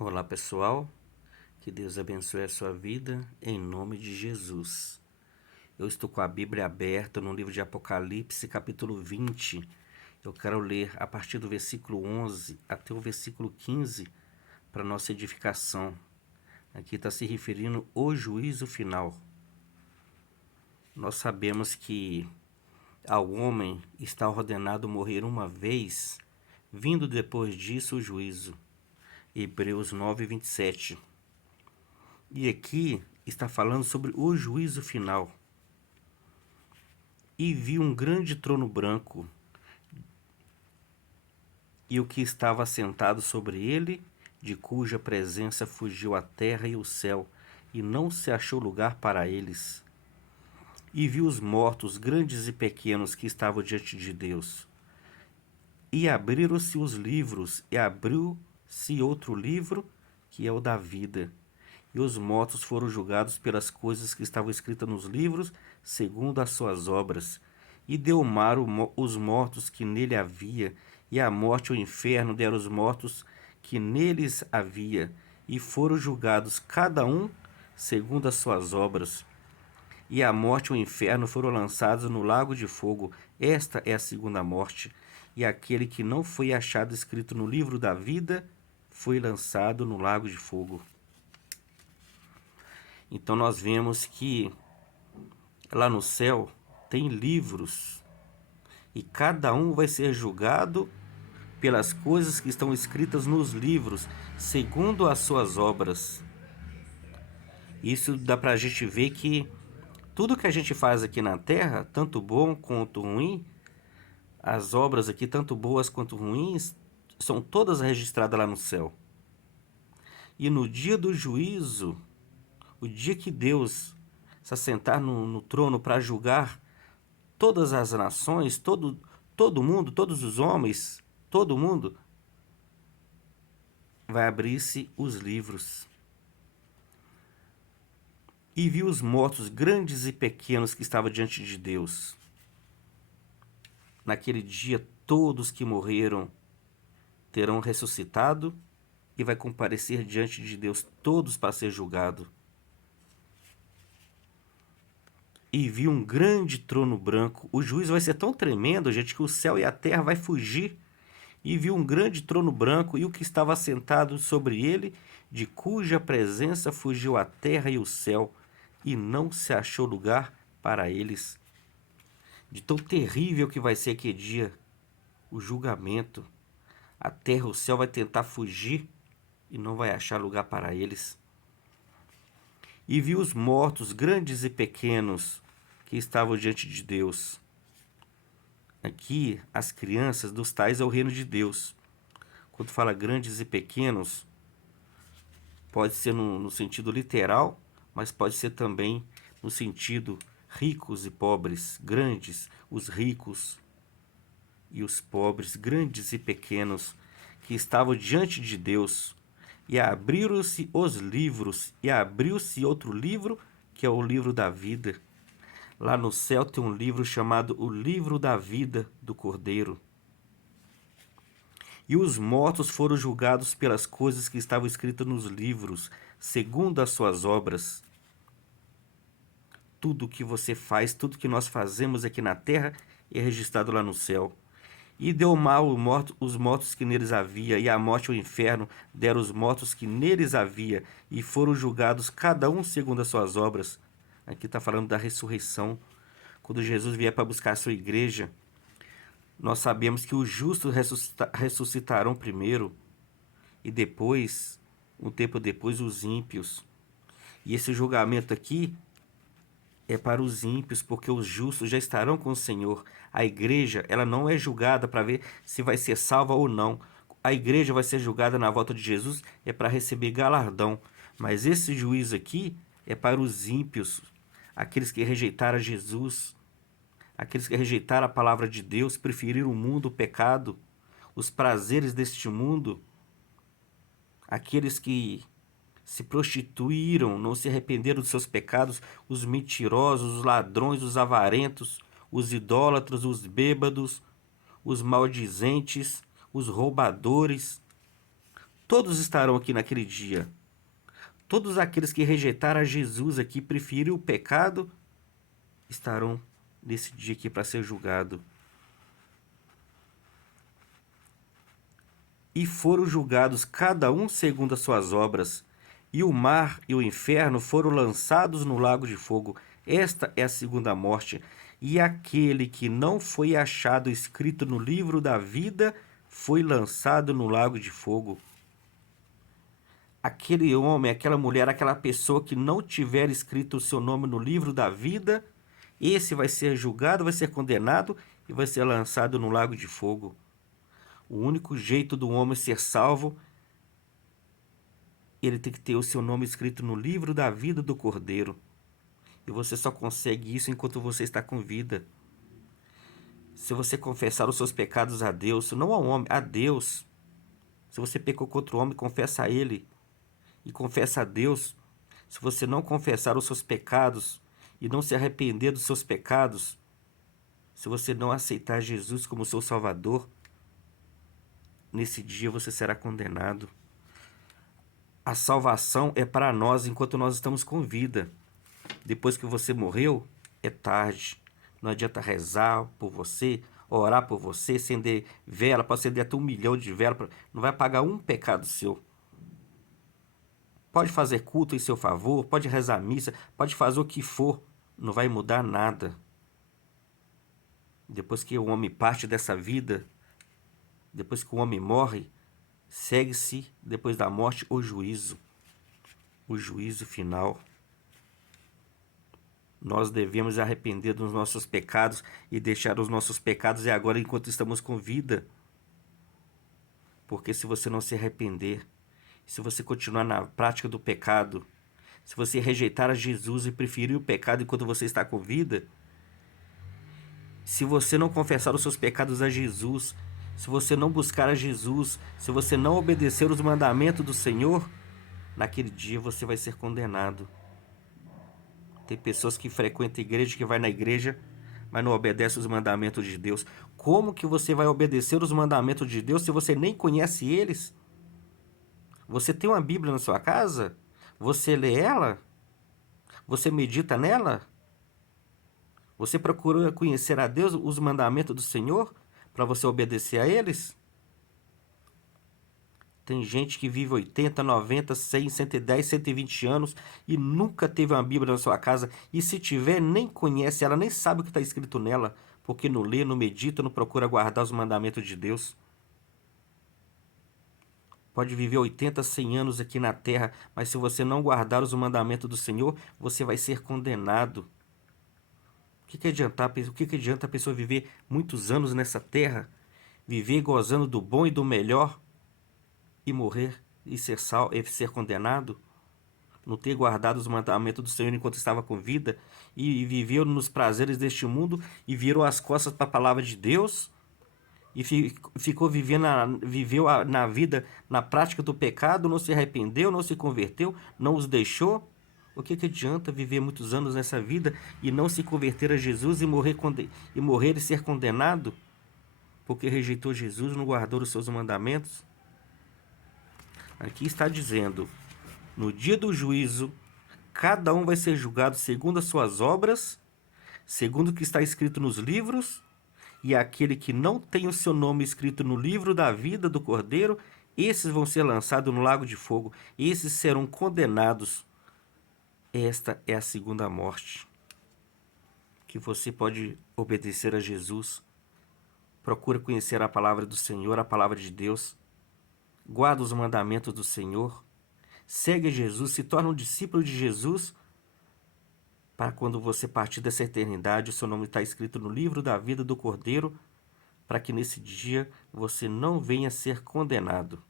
Olá pessoal, que Deus abençoe a sua vida em nome de Jesus. Eu estou com a Bíblia aberta no livro de Apocalipse, capítulo 20. Eu quero ler a partir do versículo 11 até o versículo 15 para nossa edificação. Aqui está se referindo ao juízo final. Nós sabemos que ao homem está ordenado morrer uma vez, vindo depois disso o juízo. Hebreus 9, 27. E aqui está falando sobre o juízo final. E vi um grande trono branco, e o que estava assentado sobre ele, de cuja presença fugiu a terra e o céu, e não se achou lugar para eles. E vi os mortos, grandes e pequenos, que estavam diante de Deus. E abriram-se os livros, e abriu-se outro livro, que é o da vida. E os mortos foram julgados pelas coisas que estavam escritas nos livros, segundo as suas obras. E deu o mar os mortos que nele havia, e a morte e o inferno deram os mortos que neles havia, e foram julgados cada um segundo as suas obras. E a morte e o inferno foram lançados no lago de fogo. Esta é a segunda morte. E aquele que não foi achado escrito no livro da vida foi lançado no lago de fogo. Então nós vemos que lá no céu tem livros e cada um vai ser julgado pelas coisas que estão escritas nos livros, segundo as suas obras. Isso dá para a gente ver que tudo que a gente faz aqui na terra, tanto bom quanto ruim, as obras aqui, tanto boas quanto ruins, são todas registradas lá no céu. E no dia do juízo, o dia que Deus se assentar no trono para julgar todas as nações, todo mundo, todos os homens, todo mundo, vai abrir-se os livros. E vi os mortos, grandes e pequenos, que estavam diante de Deus. Naquele dia, todos que morreram terão ressuscitado e vai comparecer diante de Deus, todos para ser julgado. E vi um grande trono branco. O juízo vai ser tão tremendo, gente, que o céu e a terra vai fugir. E vi um grande trono branco e o que estava assentado sobre ele, de cuja presença fugiu a terra e o céu, e não se achou lugar para eles. De tão terrível que vai ser aquele dia, o julgamento. A terra e o céu vai tentar fugir e não vai achar lugar para eles. E vi os mortos, grandes e pequenos, que estavam diante de Deus. Aqui, as crianças dos tais é o reino de Deus. Quando fala grandes e pequenos, pode ser no sentido literal, mas pode ser também no sentido ricos e pobres. Grandes, os ricos e os pobres, grandes e pequenos, que estavam diante de Deus. E abriram-se os livros, e abriu-se outro livro, que é o livro da vida. Lá no céu tem um livro chamado o Livro da Vida do Cordeiro. E os mortos foram julgados pelas coisas que estavam escritas nos livros, segundo as suas obras. Tudo que você faz, tudo que nós fazemos aqui na terra é registrado lá no céu. E deu mal os mortos que neles havia, e a morte e o inferno deram os mortos que neles havia, e foram julgados cada um segundo as suas obras. Aqui está falando da ressurreição. Quando Jesus vier para buscar a sua igreja, nós sabemos que os justos ressuscitarão primeiro, e depois, um tempo depois, os ímpios. E esse julgamento aqui é para os ímpios, porque os justos já estarão com o Senhor. A igreja, ela não é julgada para ver se vai ser salva ou não. A igreja vai ser julgada na volta de Jesus, é para receber galardão. Mas esse juízo aqui é para os ímpios, aqueles que rejeitaram Jesus, aqueles que rejeitaram a palavra de Deus, preferiram o mundo, o pecado, os prazeres deste mundo, aqueles que se prostituíram, não se arrependeram dos seus pecados, os mentirosos, os ladrões, os avarentos, os idólatras, os bêbados, os maldizentes, os roubadores, Todos estarão aqui naquele dia. Todos aqueles que rejeitaram a Jesus aqui, preferiram o pecado, estarão nesse dia aqui para ser julgado. E foram julgados cada um segundo as suas obras, e o mar e o inferno foram lançados no lago de fogo. Esta é a segunda morte. E aquele que não foi achado escrito no livro da vida foi lançado no lago de fogo. Aquele homem, aquela mulher, aquela pessoa que não tiver escrito o seu nome no livro da vida, esse vai ser julgado, vai ser condenado e vai ser lançado no lago de fogo. O único jeito do homem ser salvo, ele tem que ter o seu nome escrito no livro da vida do Cordeiro. E você só consegue isso enquanto você está com vida. Se você confessar os seus pecados a Deus, não ao homem, a Deus. Se você pecou contra o homem, confessa a Ele. E confessa a Deus. Se você não confessar os seus pecados e não se arrepender dos seus pecados, se você não aceitar Jesus como seu Salvador, nesse dia você será condenado. A salvação é para nós enquanto nós estamos com vida. Depois que você morreu, é tarde. Não adianta rezar por você, orar por você, acender vela, pode acender até 1 milhão de velas, não vai pagar um pecado seu. Pode fazer culto em seu favor, pode rezar missa, pode fazer o que for, não vai mudar nada. Depois que o homem parte dessa vida, depois que o homem morre, segue-se, depois da morte, o juízo final. Nós devemos arrepender dos nossos pecados e deixar os nossos pecados agora enquanto estamos com vida. Porque se você não se arrepender, se você continuar na prática do pecado, se você rejeitar a Jesus e preferir o pecado enquanto você está com vida, se você não confessar os seus pecados a Jesus, se você não buscar a Jesus, se você não obedecer os mandamentos do Senhor, naquele dia você vai ser condenado. Tem pessoas que frequentam a igreja, que vai na igreja, mas não obedece os mandamentos de Deus. Como que você vai obedecer os mandamentos de Deus se você nem conhece eles? Você tem uma Bíblia na sua casa? Você lê ela? Você medita nela? Você procura conhecer a Deus, os mandamentos do Senhor, para você obedecer a eles? Tem gente que vive 80, 90, 100, 110, 120 anos e nunca teve uma Bíblia na sua casa. E se tiver, nem conhece ela, nem sabe o que está escrito nela, porque não lê, não medita, não procura guardar os mandamentos de Deus. Pode viver 80, 100 anos aqui na terra, mas se você não guardar os mandamentos do Senhor, você vai ser condenado. O que adianta a pessoa viver muitos anos nessa terra, viver gozando do bom e do melhor, e morrer e ser condenado? Não ter guardado os mandamentos do Senhor enquanto estava com vida e viveu nos prazeres deste mundo e virou as costas para a palavra de Deus e viveu na vida, na prática do pecado, não se arrependeu, não se converteu, não os deixou? O que adianta viver muitos anos nessa vida e não se converter a Jesus e morrer e ser condenado? Porque rejeitou Jesus, não guardou os seus mandamentos? Aqui está dizendo, no dia do juízo, cada um vai ser julgado segundo as suas obras, segundo o que está escrito nos livros, e aquele que não tem o seu nome escrito no livro da vida do Cordeiro, esses vão ser lançados no lago de fogo, esses serão condenados. Esta é a segunda morte. Que você pode obedecer a Jesus, procura conhecer a palavra do Senhor, a palavra de Deus, guarda os mandamentos do Senhor, segue Jesus, se torna um discípulo de Jesus, para quando você partir dessa eternidade, o seu nome está escrito no livro da vida do Cordeiro, para que nesse dia você não venha ser condenado.